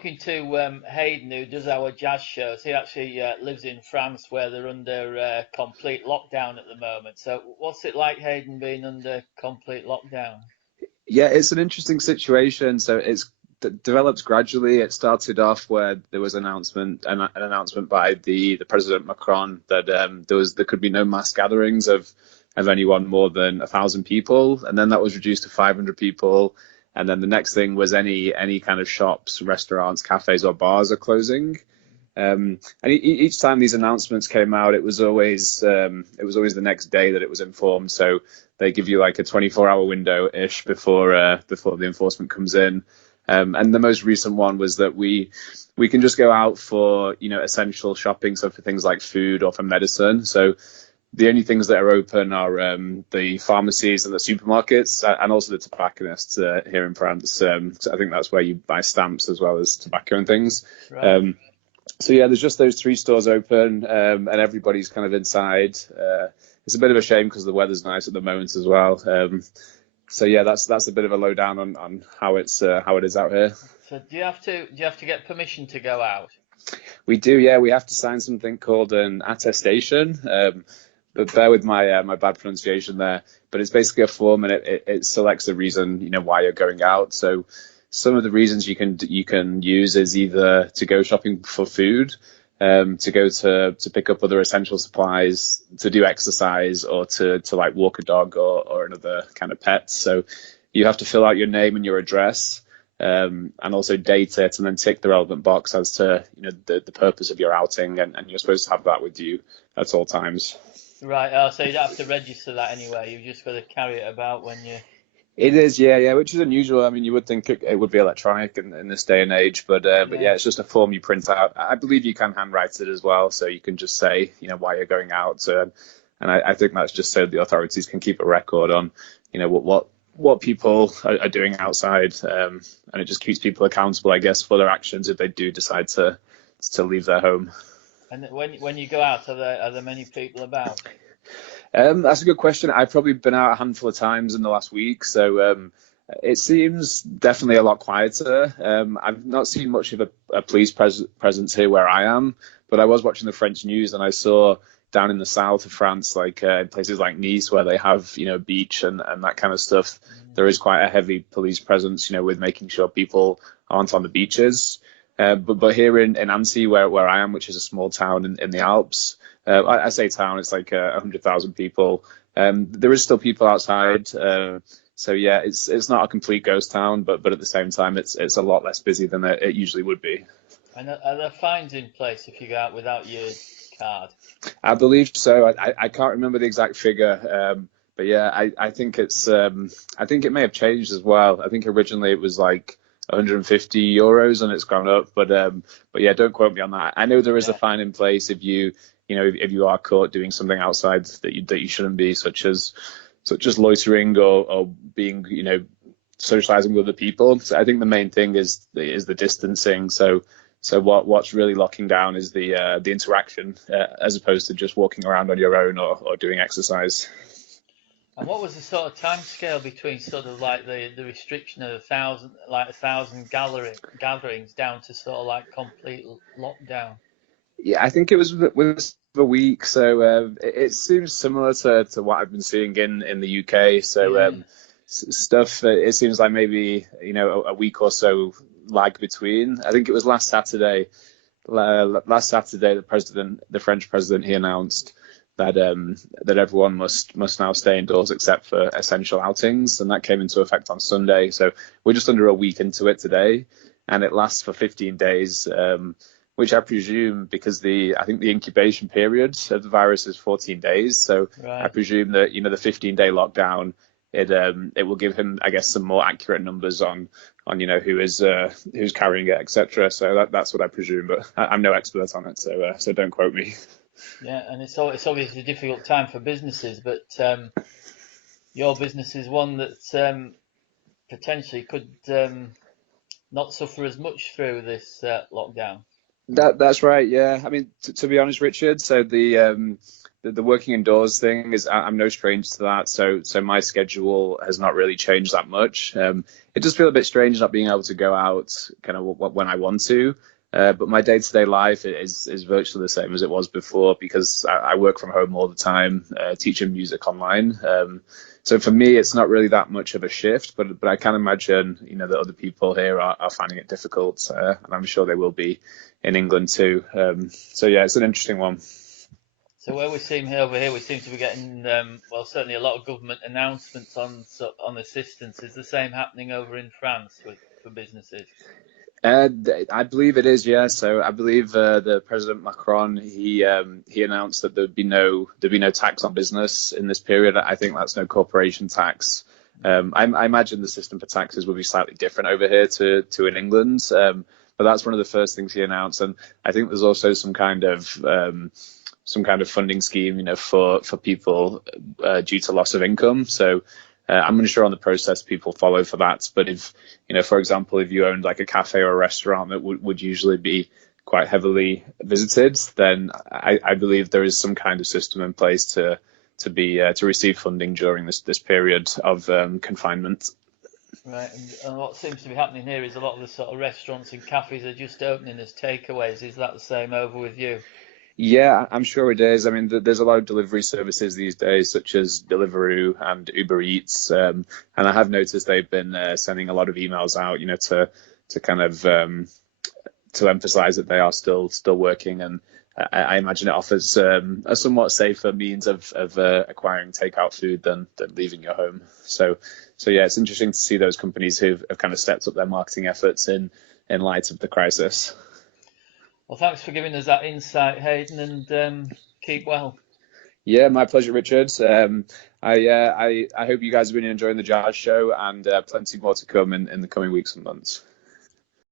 talking to Hayden, who does our jazz shows. He actually lives in France, where they're under complete lockdown at the moment. So, what's it like, Hayden, being under complete lockdown? Yeah, it's an interesting situation. So it's developed gradually. It started off where there was an announcement by the President Macron that there could be no mass gatherings of anyone more than 1,000 people, and then that was reduced to 500 people. And then the next thing was any kind of shops, restaurants, cafes, or bars are closing. And each time these announcements came out, it was always the next day that it was informed. So they give you like a 24-hour window ish before the enforcement comes in. And the most recent one was that we can just go out for essential shopping, so for things like food or for medicine. So the only things that are open are the pharmacies and the supermarkets, and also the tobacconists here in France. So I think that's where you buy stamps as well as tobacco and things. Right. So yeah, there's just those three stores open, and everybody's kind of inside. It's a bit of a shame because the weather's nice at the moment as well. So yeah, that's a bit of a lowdown on how it is out here. So, do you have to get permission to go out? We do, yeah. We have to sign something called an attestation. But bear with my bad pronunciation there. But it's basically a form, and it selects a reason why you're going out. So some of the reasons you can use is either to go shopping for food, to go to pick up other essential supplies, to do exercise, or to like walk a dog or another kind of pet. So you have to fill out your name and your address, and also date it, and then tick the relevant box as to the purpose of your outing, and you're supposed to have that with you at all times. Right. Oh, so you don't have to register that anyway. You've just got to carry it about when you. It is, yeah, which is unusual. I mean, you would think it would be electronic in this day and age, but yeah, it's just a form you print out. I believe you can handwrite it as well, so you can just say, why you're going out, and I think that's just so the authorities can keep a record on, what people are doing outside, and it just keeps people accountable, I guess, for their actions if they do decide to leave their home. And when you go out, are there many people about? That's a good question. I've probably been out a handful of times in the last week, so it seems definitely a lot quieter. I've not seen much of a police presence here where I am, but I was watching the French news and I saw down in the south of France, like in places like Nice, where they have beach and that kind of stuff. There is quite a heavy police presence, with making sure people aren't on the beaches. But here in Annecy, where I am, which is a small town in the Alps, I say town, it's like 100,000 people. There is still people outside, so yeah, it's not a complete ghost town, but at the same time, it's a lot less busy than it usually would be. And are there fines in place if you go out without your card? I believe so. I can't remember the exact figure, but yeah, I think I think it may have changed as well. I think originally it was like 150 euros and it's gone up, but yeah, don't quote me on that. I know there is a fine in place if you are caught doing something outside that you shouldn't be, such as loitering or being socializing with other people. So I think the main thing is the distancing. So what's really locking down is the interaction, as opposed to just walking around on your own or doing exercise. And what was the sort of time scale between sort of like the restriction of 1,000 gatherings down to sort of like complete lockdown? Yeah, I think it was a week, so it seems similar to what I've been seeing in the UK. So stuff, it seems like maybe a week or so lag between. I think it was last Saturday. The French president, he announced that everyone must now stay indoors except for essential outings, and that came into effect on Sunday. So we're just under a week into it today, and it lasts for 15 days. Which I presume, because I think the incubation period of the virus is 14 days. So Right. I presume that, the 15-day lockdown, it will give him, I guess, some more accurate numbers on who's carrying it, etc. So that's what I presume, but I'm no expert on it, so don't quote me. Yeah, and it's obviously a difficult time for businesses, but your business is one that potentially could not suffer as much through this lockdown. That's right, yeah. I mean, to be honest, Richard, so the working indoors thing is I'm no stranger to that. So my schedule has not really changed that much. It does feel a bit strange not being able to go out kind of when I want to. But my day-to-day life is virtually the same as it was before because I work from home all the time, teaching music online. So for me, it's not really that much of a shift, but I can imagine, that other people here are finding it difficult, and I'm sure they will be in England too. So yeah, it's an interesting one. So where we seem here over here, we seem to be getting well, certainly a lot of government announcements on assistance. Is the same happening over in France for businesses? I believe it is, yeah. So I believe the President Macron he announced that there'd be no tax on business in this period. I think that's no corporation tax. I imagine the system for taxes will be slightly different over here to in England. But that's one of the first things he announced, and I think there's also some kind of funding scheme, for people due to loss of income. So I'm unsure on the process people follow for that. But if, for example, if you owned like a cafe or a restaurant that would usually be quite heavily visited, then I believe there is some kind of system in place to receive funding during this period of confinement. Right, and what seems to be happening here is a lot of the sort of restaurants and cafes are just opening as takeaways. Is that the same over with you? Yeah, I'm sure it is. I mean, there's a lot of delivery services these days, such as Deliveroo and Uber Eats, and I have noticed they've been sending a lot of emails out, to kind of to emphasize that they are still working, and I imagine it offers a somewhat safer means of acquiring takeout food than leaving your home. So yeah, it's interesting to see those companies who've kind of stepped up their marketing efforts in light of the crisis. Well, thanks for giving us that insight, Hayden, and keep well. Yeah, my pleasure, Richard. I hope you guys have been enjoying the Jazz Show, and plenty more to come in the coming weeks and months.